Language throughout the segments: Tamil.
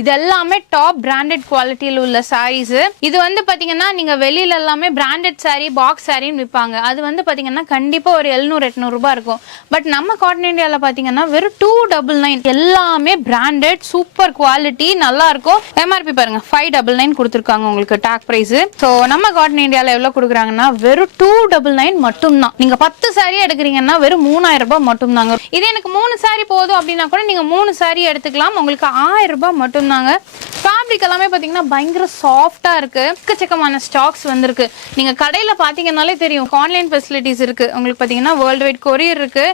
இது எல்லாமே டாப் பிராண்டட் குவாலிட்டியில் உள்ள சாரீஸ். இது வந்து பாத்தீங்கன்னா நீங்க வெளியில எல்லாமே பிராண்டட் சாரி பாக்ஸ் சாரின்னு விற்பாங்க. அது வந்து பாத்தீங்கன்னா கண்டிப்பா ஒரு 700-800 ரூபாய் இருக்கும். பட் நம்ம காட்டன் இந்தியால பாத்தீங்கன்னா வெறும் 299. எல்லாமே பிராண்டட் சூப்பர் குவாலிட்டி நல்லா இருக்கும். எம்ஆர்பி பாருங்க 599 கொடுத்துருக்காங்க உங்களுக்கு டாக் பிரைஸ். ஸோ நம்ம காட்டன் இந்தியால எவ்வளவு கொடுக்குறாங்கன்னா வெறும் 299 மட்டும் தான். நீங்க 10 சாரி எடுக்கிறீங்கன்னா வெறும் 3000 ரூபாய் மட்டும் தாங்க. இது எனக்கு 3 சாரி போதும் அப்படின்னா கூட நீங்க 3 சாரி எடுத்துக்கலாம். உங்களுக்கு 1000 ரூபாய் மட்டும் தாங்க. ஃபேப்ரிக் எல்லாமே பாத்தீங்கன்னா பயங்கர சாஃப்டா இருக்கு. எக்கச்சக்கமான ஸ்டாக்ஸ் வந்திருக்கு. நீங்க கடையில பாத்தீங்கன்னாலே தெரியும் ஆன்லைன் ஃபெசிலிட்டிஸ் இருக்கு. உங்களுக்கு பாத்தீங்கன்னா வேர்ல்டு வைட் கொரியர் இருக்கு.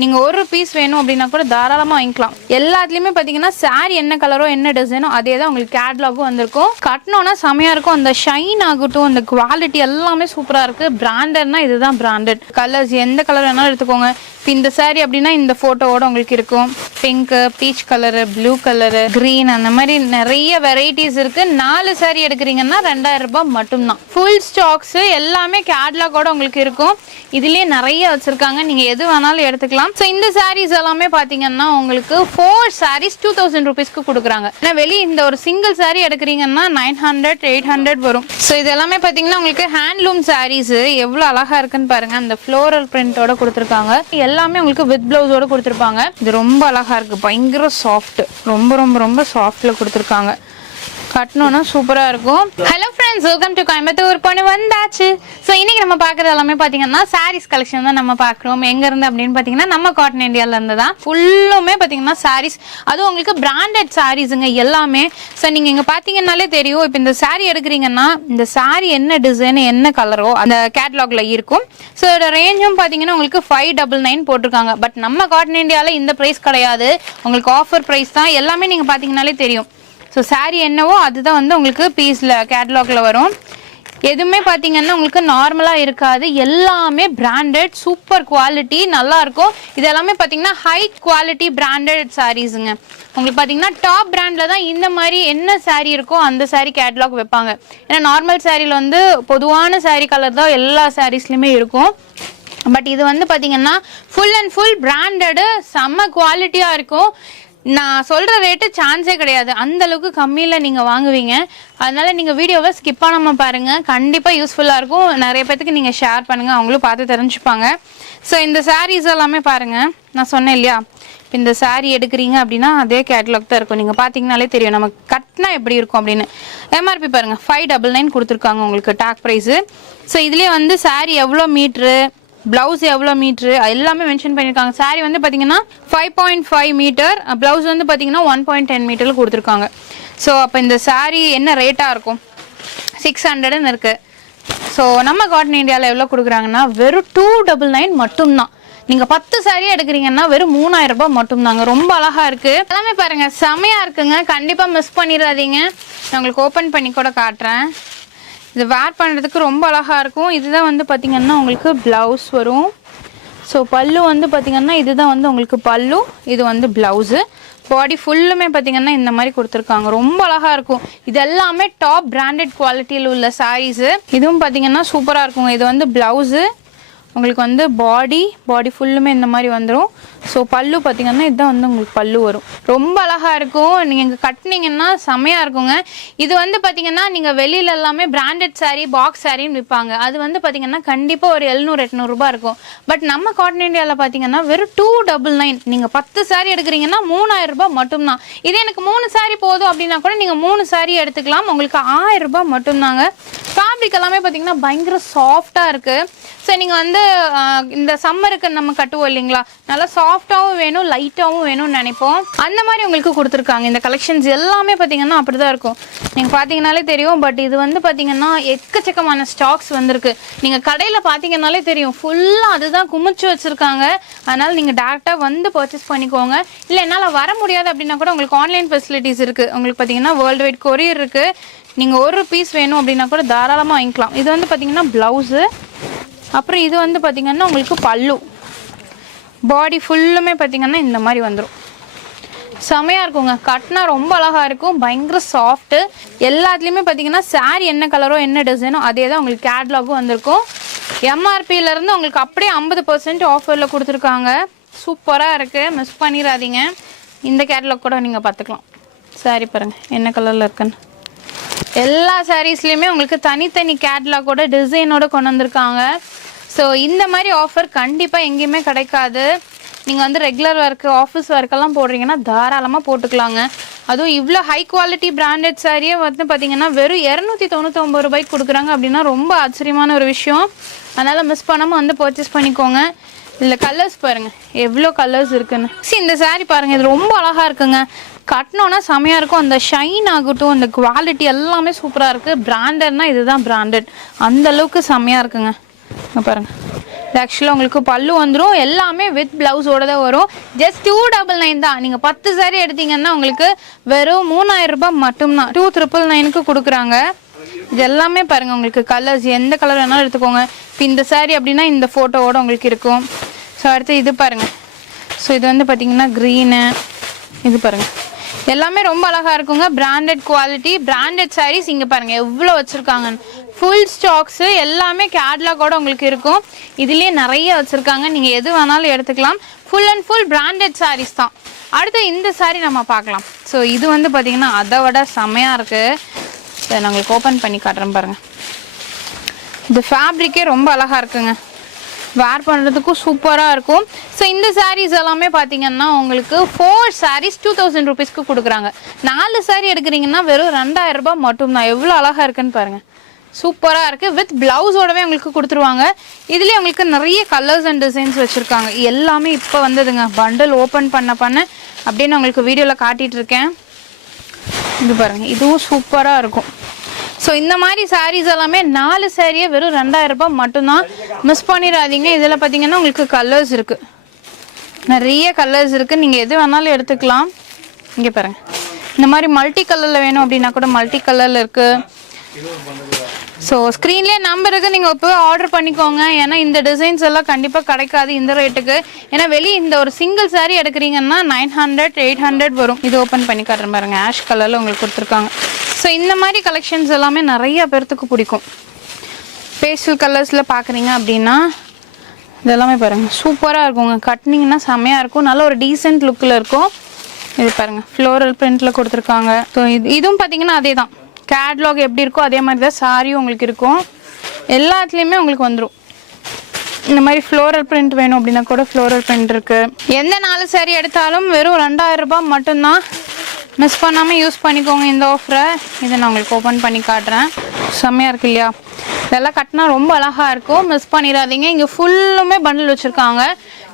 நீங்க ஒரு பீஸ் வேணும் அப்படின்னா கூட தாராளமா வாங்கிக்கலாம். எல்லாத்துலயுமே பாத்தீங்கன்னா சாரி என்ன கலரோ என்ன டிசைனோ அதே தான் உங்களுக்கு கேட்லாகும் வந்திருக்கும். கட்டணும்னா செமையா இருக்கும். அந்த ஷைன் ஆகட்டும், அந்த குவாலிட்டி எல்லாமே சூப்பரா இருக்கு. பிராண்டட்னா இதுதான் பிராண்டட். கலர்ஸ் எந்த கலர் வேணாலும் எடுத்துக்கோங்க. இந்த சாரி அப்படின்னா இந்த போட்டோவோட உங்களுக்கு இருக்கும். Pink, peach colour, blue colour, green, அந்த மாதிரி நிறைய வெரைட்டிஸ் இருக்கு. 4 சாரி எடுக்கிறீங்கன்னா 2000 ரூபாய் மட்டும்தான். ஃபுல் ஸ்டாக்ஸ் எல்லாமே கேட்லாகோட உங்களுக்கு இருக்கும். இதுலயே நிறைய வச்சிருக்காங்க. நீங்க எது வேணாலும் எடுத்துக்கலாம். ஸோ இந்த சாரீஸ் எல்லாமே பாத்தீங்கன்னா உங்களுக்கு 4 சாரீஸ் 2000 ருபீஸ்க்கு கொடுக்குறாங்க. வெளியே இந்த ஒரு சிங்கிள் சாரி எடுக்கிறீங்கன்னா 900-800 வரும். ஸோ இது எல்லாமே பாத்தீங்கன்னா உங்களுக்கு ஹேண்ட்லூம் சாரீஸ். எவ்வளவு அழகா இருக்குன்னு பாருங்க. அந்த ஃப்ளோரல் பிரிண்டோட கொடுத்துருக்காங்க. எல்லாமே உங்களுக்கு வித் பிளவுஸோட கொடுத்துருப்பாங்க. இது ரொம்ப அழகா இருக்கு. பயங்கர சாஃப்ட். ரொம்ப ரொம்ப ரொம்ப சாஃப்ட்ல கொடுத்துருக்காங்க. கட்டணும்னா சூப்பரா இருக்கும். Hello friends, welcome to Coimbatore. பொண்ணு வந்தாச்சு. ஸோ இன்னைக்கு நம்ம பார்க்குறது எல்லாமே பார்த்தீங்கன்னா சாரீஸ் கலெக்ஷன் தான் நம்ம பார்க்குறோம். எங்க இருந்து அப்படின்னு பார்த்தீங்கன்னா நம்ம காட்டன் இந்தியால இருந்து தான். ஃபுல்லுமே பார்த்தீங்கன்னா சாரீஸ், அதுவும் உங்களுக்கு பிராண்டட் சாரீஸுங்க எல்லாமே. ஸோ நீங்க இங்க பார்த்தீங்கன்னாலே தெரியும். இப்போ இந்த சாரீ எடுக்கிறீங்கன்னா இந்த சாரீ என்ன டிசைன் என்ன கலரோ அந்த கேட்லாக்ல இருக்கும். ஸோ இதோட ரேஞ்சும் பார்த்தீங்கன்னா உங்களுக்கு 599 போட்டிருக்காங்க. பட் நம்ம காட்டன் இந்தியாவில் இந்த ப்ரைஸ் கிடையாது. உங்களுக்கு ஆஃபர் ப்ரைஸ் தான். எல்லாமே நீங்க பார்த்தீங்கன்னாலே தெரியும். ஸோ சாரீ என்னவோ அதுதான் வந்து உங்களுக்கு பீஸில் கேட்லாக்ல வரும். எதுவுமே பார்த்தீங்கன்னா உங்களுக்கு நார்மலாக இருக்காது. எல்லாமே பிராண்டட் சூப்பர் குவாலிட்டி நல்லா இருக்கும். இது எல்லாமே பார்த்தீங்கன்னா ஹை குவாலிட்டி பிராண்டட் சாரீஸுங்க. உங்களுக்கு பார்த்தீங்கன்னா டாப் பிராண்டில் தான் இந்த மாதிரி என்ன சாரீ இருக்கோ அந்த சாரீ கேட்லாக் வைப்பாங்க. ஏன்னா நார்மல் சாரியில் வந்து பொதுவான சாரீ கலர் தான் எல்லா சாரீஸ்லையுமே இருக்கும். பட் இது வந்து பார்த்தீங்கன்னா ஃபுல் அண்ட் ஃபுல் பிராண்டடு செம்ம குவாலிட்டியாக இருக்கும். நான் சொல்ற ரேட்டு சான்ஸே கிடையாது. அந்த அளவுக்கு கம்மியில் நீங்க வாங்குவீங்க. அதனால நீங்க வீடியோவை ஸ்கிப் பண்ணாம பாருங்க. கண்டிப்பா யூஸ்ஃபுல்லா இருக்கும். நிறைய பேருக்கு நீங்க ஷேர் பண்ணுங்க, அவங்களும் பார்த்து தெரிஞ்சுப்பாங்க. ஸோ இந்த சாரீஸ் எல்லாமே பாருங்க. நான் சொன்னேன் இல்லையா, இந்த சாரீ எடுக்கிறீங்க அப்படின்னா அதே கேட்லாக் தான் இருக்கும். நீங்க பாத்தீங்கன்னாலே தெரியும் நமக்கு கட்டினா எப்படி இருக்கும் அப்படின்னு. எம்ஆர்பி பாருங்க 599 கொடுத்துருக்காங்க உங்களுக்கு டாக் ப்ரைஸ். ஸோ இதுலயே வந்து சாரீ எவ்வளோ மீட்ரு, பிளவுஸ் எவ்வளோ மீட்ரு எல்லாமே மென்ஷன் பண்ணியிருக்காங்க. சாரீ வந்து பார்த்தீங்கன்னா 5.5 மீட்டர், பிளவுஸ் வந்து பார்த்தீங்கன்னா 1.10 மீட்டரில் கொடுத்துருக்காங்க. ஸோ அப்போ இந்த சாரீ என்ன ரேட்டாக இருக்கும்? 600ன்னு இருக்கு. ஸோ நம்ம காட்டன் இந்தியாவில் எவ்வளோ கொடுக்குறாங்கன்னா வெறும் 299 மட்டும்தான். நீங்க 10 சாரி எடுக்கிறீங்கன்னா வெறும் 3000 ரூபாய் மட்டும் தாங்க. ரொம்ப அழகா இருக்கு. எல்லாமே பாருங்க செமையா இருக்குங்க. கண்டிப்பா மிஸ் பண்ணிடாதீங்க. நான் உங்களுக்கு ஓப்பன் பண்ணி கூட காட்டுறேன். இது வேர் பண்ணுறதுக்கு ரொம்ப அழகாக இருக்கும். இதுதான் வந்து பார்த்திங்கன்னா உங்களுக்கு ப்ளவுஸ் வரும். ஸோ பல்லு வந்து பார்த்திங்கன்னா இதுதான் வந்து உங்களுக்கு பல்லு, இது வந்து ப்ளவுஸு. பாடி ஃபுல்லுமே பார்த்திங்கன்னா இந்த மாதிரி கொடுத்துருக்காங்க. ரொம்ப அழகாக இருக்கும். இது எல்லாமே டாப் பிராண்டட் குவாலிட்டியில் உள்ள சாரீஸு. இதுவும் பார்த்திங்கன்னா சூப்பராக இருக்குங்க. இது வந்து ப்ளவுஸு, உங்களுக்கு வந்து பாடி ஃபுல்லுமே இந்த மாதிரி வந்துடும். ஸோ பல்லு பார்த்தீங்கன்னா இதுதான் வந்து உங்களுக்கு பல்லு வரும். ரொம்ப அழகாக இருக்கும். நீங்கள் கட்டினீங்கன்னா செமையாக இருக்குங்க. இது வந்து பார்த்தீங்கன்னா நீங்கள் வெளியில எல்லாமே பிராண்டட் சாரீ பாக்ஸ் சாரின்னு விற்பாங்க. அது வந்து பார்த்தீங்கன்னா கண்டிப்பாக ஒரு 700-800 ரூபாய் இருக்கும். பட் நம்ம காட்டன் இந்தியாவில் பார்த்தீங்கன்னா வெறும் 299. நீங்கள் 10 சாரீ எடுக்கிறீங்கன்னா 3000 ரூபாய் மட்டும்தான். இதே எனக்கு 3 சாரீ போதும் அப்படின்னா கூட நீங்கள் 3 சாரீ எடுத்துக்கலாம். உங்களுக்கு 1000 ரூபாய் மட்டும்தாங்க. ஃபேப்ரிக் எல்லாமே பார்த்தீங்கன்னா பயங்கர சாஃப்டாக இருக்குது. ஸோ நீங்கள் வந்து இந்த சம்மருக்கு நம்ம கட்டுவோம் இல்லைங்களா, நல்லா சாஃப்டாகவும் வேணும் லைட்டாகவும் வேணும்னு நினைப்போம். அந்த மாதிரி உங்களுக்கு கொடுத்துருக்காங்க. இந்த கலெக்ஷன்ஸ் எல்லாமே பார்த்தீங்கன்னா அப்படி தான் இருக்கும். நீங்கள் பார்த்தீங்கன்னாலே தெரியும். பட் இது வந்து பார்த்தீங்கன்னா எக்கச்சக்கமான ஸ்டாக்ஸ் வந்திருக்கு. நீங்கள் கடையில் பார்த்தீங்கன்னாலே தெரியும். ஃபுல்லாக அதுதான் குமிச்சு வச்சுருக்காங்க. அதனால் நீங்கள் டேரெக்டாக வந்து பர்ச்சேஸ் பண்ணிக்கோங்க. இல்லை என்னால் வர முடியாது அப்படின்னா கூட உங்களுக்கு ஆன்லைன் ஃபெசிலிட்டிஸ் இருக்குது. உங்களுக்கு பார்த்தீங்கன்னா வேர்ல்டு வைட் கொரியர் இருக்குது. நீங்கள் ஒரு பீஸ் வேணும் அப்படின்னா கூட தாராளமாக வாங்கிக்கலாம். இது வந்து பார்த்தீங்கன்னா ப்ளவுஸு. அப்புறம் இது வந்து பார்த்தீங்கன்னா உங்களுக்கு பல்லு. பாடி ஃபுல்லுமே பார்த்தீங்கன்னா இந்த மாதிரி வந்துடும். செமையாக இருக்குங்க. கட்டினா ரொம்ப அழகாக இருக்கும். பயங்கர சாஃப்ட்டு. எல்லாத்துலேயுமே பார்த்தீங்கன்னா சாரீ என்ன கலரோ என்ன டிசைனோ அதே தான் உங்களுக்கு கேட்லாகும் வந்திருக்கும். எம்ஆர்பியிலேருந்து உங்களுக்கு அப்படியே 50% ஆஃபரில் கொடுத்துருக்காங்க. சூப்பராக இருக்குது. மிஸ் பண்ணிடாதீங்க. இந்த கேட்லாக் கூட நீங்கள் பார்த்துக்கலாம். சாரி பாருங்க என்ன கலர்ல இருக்குன்னு. எல்லா சாரீஸ்லயுமே உங்களுக்கு தனித்தனி கேட்லாகோட டிசைனோட கொண்டு வந்திருக்காங்க. ஸோ இந்த மாதிரி ஆஃபர் கண்டிப்பா எங்கேயுமே கிடைக்காது. நீங்க வந்து ரெகுலர் ஒர்க் ஆஃபீஸ் ஒர்க்கெல்லாம் போடுறீங்கன்னா தாராளமா போட்டுக்கலாங்க. அதுவும் இவ்வளோ ஹை குவாலிட்டி பிராண்டட் சாரியே வந்து பார்த்தீங்கன்னா வெறும் 299 ரூபாய்க்கு கொடுக்குறாங்க அப்படின்னா ரொம்ப ஆச்சரியமான ஒரு விஷயம். அதனால மிஸ் பண்ணாமல் வந்து பர்ச்சேஸ் பண்ணிக்கோங்க. இதில் கலர்ஸ் பாருங்க எவ்வளோ கலர்ஸ் இருக்குன்னு. இந்த சாரீ பாருங்க இது ரொம்ப அழகா இருக்குங்க. கட்டினோன்னா செமையாக இருக்கும். அந்த ஷைன் ஆகட்டும் அந்த குவாலிட்டி எல்லாமே சூப்பராக இருக்குது. பிராண்டட்னா இதுதான் பிராண்டட். அந்த அளவுக்கு செமையாக இருக்குங்க. பாருங்க இது ஆக்சுவலாக உங்களுக்கு பல்லு வந்துடும். எல்லாமே வித் பிளவுஸோட தான் வரும். ஜஸ்ட் 299 தான். நீங்கள் 10 சாரீ எடுத்தீங்கன்னா உங்களுக்கு வெறும் 3000 ரூபாய் மட்டும்தான். 2999க்கு கொடுக்குறாங்க. இது எல்லாமே பாருங்கள் உங்களுக்கு கலர்ஸ் எந்த கலர் வேணாலும் எடுத்துக்கோங்க. இப்போ இந்த சாரீ அப்படின்னா இந்த ஃபோட்டோவோட உங்களுக்கு இருக்கும். ஸோ அடுத்து இது பாருங்கள். ஸோ இது வந்து பார்த்தீங்கன்னா க்ரீனு. இது பாருங்கள் எல்லாமே ரொம்ப அழகாக இருக்குங்க. Branded quality branded sarees. இங்கே பாருங்கள் எவ்வளோ வச்சுருக்காங்க. ஃபுல் ஸ்டாக்ஸு எல்லாமே கேட்லாகோட உங்களுக்கு இருக்கும். இதுலேயே நிறைய வச்சுருக்காங்க. நீங்கள் எது வேணாலும் எடுத்துக்கலாம். Full and full branded sarees தான். அடுத்து இந்த சாரீ நம்ம பார்க்கலாம். ஸோ இது வந்து பார்த்தீங்கன்னா அதை விட செம்மையாக இருக்குது. இதை நான் உங்களுக்கு ஓப்பன் பண்ணி காட்டுறேன் பாருங்கள். இந்த ஃபேப்ரிக்கே ரொம்ப அழகாக இருக்குங்க. வேர் பண்ணுறதுக்கும் சூப்பராக இருக்கும். ஸோ இந்த சாரீஸ் எல்லாமே பார்த்தீங்கன்னா உங்களுக்கு 4 சாரீஸ் 2000 ருபீஸ்க்கு கொடுக்குறாங்க. 4 சாரீ எடுக்கிறீங்கன்னா வெறும் 2000 ரூபாய் மட்டும்தான். எவ்வளோ அழகாக இருக்குன்னு பாருங்கள். சூப்பராக இருக்குது. வித் ப்ளவுஸோடவே உங்களுக்கு கொடுத்துருவாங்க. இதுலேயே உங்களுக்கு நிறைய கலர்ஸ் அண்ட் டிசைன்ஸ் வச்சுருக்காங்க. எல்லாமே இப்போ வந்ததுங்க. பண்டல் ஓப்பன் பண்ண அப்படின்னு உங்களுக்கு வீடியோவில் காட்டிகிட்டு இருக்கேன். இது பாருங்கள் இதுவும் சூப்பராக இருக்கும். ஸோ இந்த மாதிரி சாரீஸ் எல்லாமே 4 சாரியே வெறும் 2000 ரூபாய் மட்டும்தான். மிஸ் பண்ணிடாதீங்க. இதில் பார்த்தீங்கன்னா உங்களுக்கு கலர்ஸ் இருக்குது. நிறைய கலர்ஸ் இருக்குது. நீங்கள் எது வேணாலும் எடுத்துக்கலாம். இங்கே பாருங்கள் இந்த மாதிரி மல்டி கலரில் வேணும் அப்படின்னா கூட மல்டி கலரில் இருக்குது. ஸோ ஸ்க்ரீன்லேயே நம்பர் இருக்குது. நீங்கள் இப்போ ஆர்டர் பண்ணிக்கோங்க. ஏன்னா இந்த டிசைன்ஸ் எல்லாம் கண்டிப்பாக கிடைக்காது இந்த ரேட்டுக்கு. ஏன்னா வெளியே இந்த ஒரு சிங்கிள் சாரீ எடுக்கிறீங்கன்னா 900 800 வரும். இது ஓப்பன் பண்ணி காட்டுறேன் பாருங்கள். ஆஷ் கலரில் உங்களுக்கு கொடுத்துருக்காங்க. ஸோ இந்த மாதிரி கலெக்ஷன்ஸ் எல்லாமே நிறைய பேர்த்துக்கு பிடிக்கும். பேஸ்டல் கலர்ஸில் பார்க்குறீங்க அப்படின்னா இதெல்லாமே பாருங்கள் சூப்பராக இருக்குங்க. கட்டினீங்கன்னா செம்மையாக இருக்கும். நல்ல ஒரு டீசென்ட் லுக்கில் இருக்கும். இது பாருங்கள் ஃப்ளோரல் பிரிண்டில் கொடுத்துருக்காங்க. ஸோ இதுவும் பார்த்தீங்கன்னா அதே தான். கேட்லாக் எப்படி இருக்கோ அதே மாதிரி தான் சாரியும் உங்களுக்கு இருக்கும். எல்லாத்துலேயுமே உங்களுக்கு வந்துடும். இந்த மாதிரி ஃப்ளோரல் பிரிண்ட் வேணும் அப்படின்னா கூட ஃப்ளோரல் பிரிண்ட் இருக்குது. எந்த 4 சாரீ எடுத்தாலும் வெறும் 2000 ரூபாய் மட்டும்தான். மிஸ் பண்ணாமல் யூஸ் பண்ணிக்கோங்க இந்த ஆஃபரை. இதை நான் உங்களுக்கு ஓப்பன் பண்ணி காட்டுறேன். செம்மையாக இருக்கு இல்லையா? இதெல்லாம் கட்டினா ரொம்ப அழகாக இருக்கும். மிஸ் பண்ணிடாதீங்க. இங்கே ஃபுல்லுமே பண்டில் வச்சுருக்காங்க.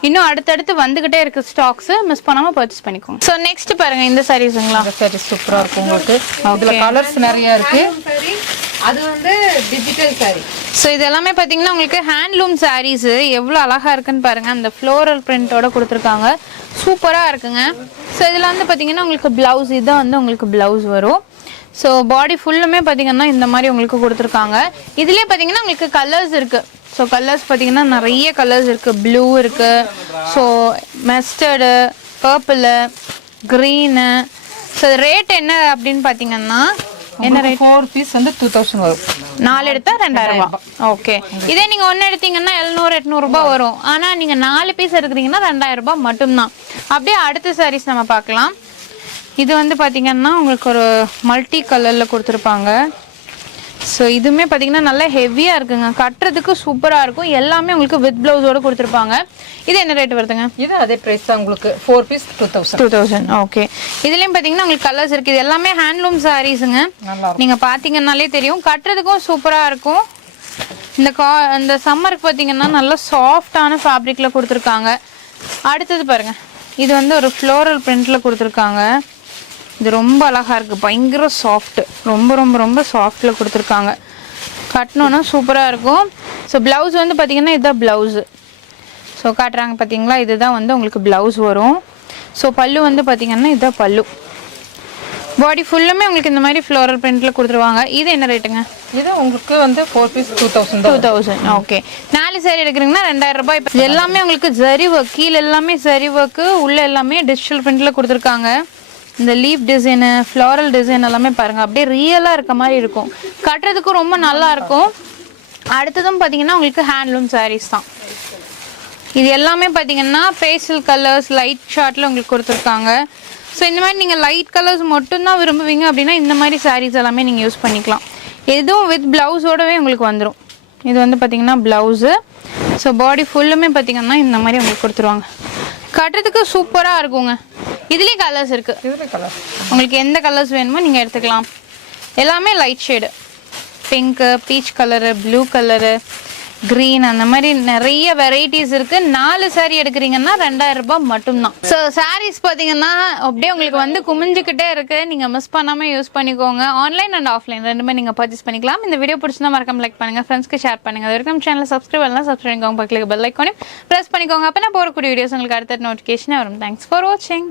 இன்னும் அடுத்தடுத்து வந்துகிட்டே இருக்குது ஸ்டாக்ஸு. மிஸ் பண்ணாமல் பர்ச்சேஸ் பண்ணிக்கோங்க. ஸோ நெக்ஸ்ட் பாருங்கள் இந்த சாரீஸுங்களா? இந்த சாரீஸ் சூப்பராக இருக்கும் உங்களுக்கு. இதில் கலர்ஸ் நிறையா இருக்குது. அது வந்து டிஜிட்டல் சாரீ. ஸோ இது எல்லாமே பார்த்தீங்கன்னா உங்களுக்கு ஹேண்ட்லூம் சாரீஸு. எவ்வளோ அழகாக இருக்குன்னு பாருங்கள். அந்த ஃப்ளோரல் பிரிண்டோட கொடுத்துருக்காங்க. சூப்பராக இருக்குங்க. ஸோ இதில் வந்து பார்த்தீங்கன்னா உங்களுக்கு ப்ளவுஸ் இதுதான் வந்து உங்களுக்கு ப்ளவுஸ் வரும். ஸோ பாடி ஃபுல்லுமே பார்த்தீங்கன்னா இந்த மாதிரி உங்களுக்கு கொடுத்துருக்காங்க. இதுலேயே பார்த்தீங்கன்னா உங்களுக்கு கலர்ஸ் இருக்குது. ஸோ கலர்ஸ் பார்த்தீங்கன்னா நிறைய கலர்ஸ் இருக்குது. ப்ளூ இருக்குது. So mustard, purple, green. So rate என்ன அப்படின்னு பார்த்தீங்கன்னா என்ன ரேட்? 4 பீஸ் வந்து 2000 வரும். 4 எடுத்தா 2000 ரூபாய். ஓகே. இதே நீங்கள் 1 எடுத்தீங்கன்னா 700 800 ரூபாய் வரும். ஆனால் நீங்கள் 4 பீஸ் எடுக்கிறீங்கன்னா 2000 ரூபாய் மட்டும்தான். அப்படியே அடுத்த சாரீஸ் நம்ம பார்க்கலாம். இது வந்து பார்த்தீங்கன்னா உங்களுக்கு ஒரு மல்டி கலரில் கொடுத்துருப்பாங்க. ஸோ இதுவுமே பார்த்தீங்கன்னா நல்லா ஹெவியாக இருக்குங்க. கட்டுறதுக்கு சூப்பராக இருக்கும். எல்லாமே உங்களுக்கு வித் ப்ளவுஸோடு கொடுத்துருப்பாங்க. இது என்ன ரேட் வருதுங்க? இது அதே ப்ரைஸ் தான் உங்களுக்கு. 4 பீஸ் 2000. ஓகே. இதுலேயும் பார்த்தீங்கன்னா உங்களுக்கு கலர்ஸ் இருக்குது. இது எல்லாமே ஹேண்ட்லூம் சாரீஸுங்க. நீங்கள் பார்த்தீங்கன்னாலே தெரியும். கட்டுறதுக்கும் சூப்பராக இருக்கும். இந்த சம்மருக்கு பார்த்தீங்கன்னா நல்லா சாஃப்டான ஃபேப்ரிக்கில் கொடுத்துருக்காங்க. அடுத்தது பாருங்கள். இது வந்து ஒரு ஃப்ளோரல் பிரிண்டில் கொடுத்துருக்காங்க. இது ரொம்ப அழகாக இருக்குது. பயங்கர சாஃப்ட்டு. ரொம்ப ரொம்ப ரொம்ப சாஃப்டில் கொடுத்துருக்காங்க. கட்டணுன்னா சூப்பராக இருக்கும். ஸோ ப்ளவுஸ் வந்து பார்த்திங்கன்னா இதுதான் ப்ளவுஸு. ஸோ காட்டுறாங்க பார்த்தீங்களா? இதுதான் வந்து உங்களுக்கு ப்ளவுஸ் வரும். ஸோ பல்லு வந்து பார்த்திங்கன்னா இதுதான் பல்லு. பாடி ஃபுல்லுமே உங்களுக்கு இந்த மாதிரி ஃப்ளோரல் பிரிண்டில் கொடுத்துருவாங்க. இது என்ன ரேட்டுங்க? இது உங்களுக்கு வந்து 4 பீஸ் 2000. ஓகே. 4 சாரீ எடுக்கிறீங்கன்னா 2000 ரூபாய். இது எல்லாமே உங்களுக்கு ஜரி ஒர்க். கீழே எல்லாமே ஜரி ஒர்க்கு. உள்ளே எல்லாமே டிஜிட்டல் பிரிண்டில் கொடுத்துருக்காங்க. இந்த லீஃப் டிசைனு, ஃப்ளாரல் டிசைன் எல்லாமே பாருங்கள் அப்படியே ரியலாக இருக்க மாதிரி இருக்கும். கட்டுறதுக்கும் ரொம்ப நல்லா இருக்கும். அடுத்ததும் பார்த்தீங்கன்னா உங்களுக்கு ஹேண்ட்லூம் சாரீஸ் தான். இது எல்லாமே பார்த்தீங்கன்னா பேஸ்டல் கலர்ஸ் லைட் ஷார்ட்டில் உங்களுக்கு கொடுத்துருக்காங்க. ஸோ இந்த மாதிரி நீங்கள் லைட் கலர்ஸ் மட்டும்தான் விரும்புவீங்க அப்படின்னா இந்த மாதிரி சாரீஸ் எல்லாமே நீங்கள் யூஸ் பண்ணிக்கலாம். எதுவும் வித் ப்ளவுஸோடவே உங்களுக்கு வந்துடும். இது வந்து பார்த்தீங்கன்னா ப்ளவுஸு. ஸோ பாடி ஃபுல்லுமே பார்த்தீங்கன்னா இந்த மாதிரி உங்களுக்கு கொடுத்துருவாங்க. கட்டுறதுக்கு சூப்பராக இருக்குங்க. இதுலேயே கலர்ஸ் இருக்குது. இதுலேயே கலர் உங்களுக்கு எந்த கலர்ஸ் வேணுமோ நீங்கள் எடுத்துக்கலாம். எல்லாமே light shade, pink, peach colour, blue colour, green, அந்த மாதிரி நிறைய வெரைட்டிஸ் இருக்குது. 4 சாரீ எடுக்கிறீங்கன்னா 2000 ரூபாய் மட்டும்தான். ஸோ சாரீஸ் பார்த்தீங்கன்னா அப்படியே உங்களுக்கு வந்து குமிஞ்சிக்கிட்டே இருக்குது. நீங்கள் மிஸ் பண்ணாமல் யூஸ் பண்ணிக்கோங்க. ஆன்லைன் அண்ட் ஆஃப்லைன் ரெண்டுமே நீங்கள் பர்ச்சேஸ் பண்ணிக்கலாம். இந்த வீடியோ பிடிச்சிருந்தா மறக்காம லைக் பண்ணுங்கள், ஃப்ரெண்ட்ஸ்க்கு ஷேர் பண்ணுங்கள். அது வரைக்கும் சேனலில் சப்ஸ்கிரைப் பண்ணிக்கோங்க, பக்கத்தில் பெல் ஐக்கானையும் ப்ரெஸ் பண்ணிக்கோங்க. அப்போ நான் போகக்கூடிய வீடியோஸ் உங்களுக்கு அடுத்த நோட்டிஃபிகேஷனே வரும். தேங்க்ஸ் ஃபார் வாட்சிங்.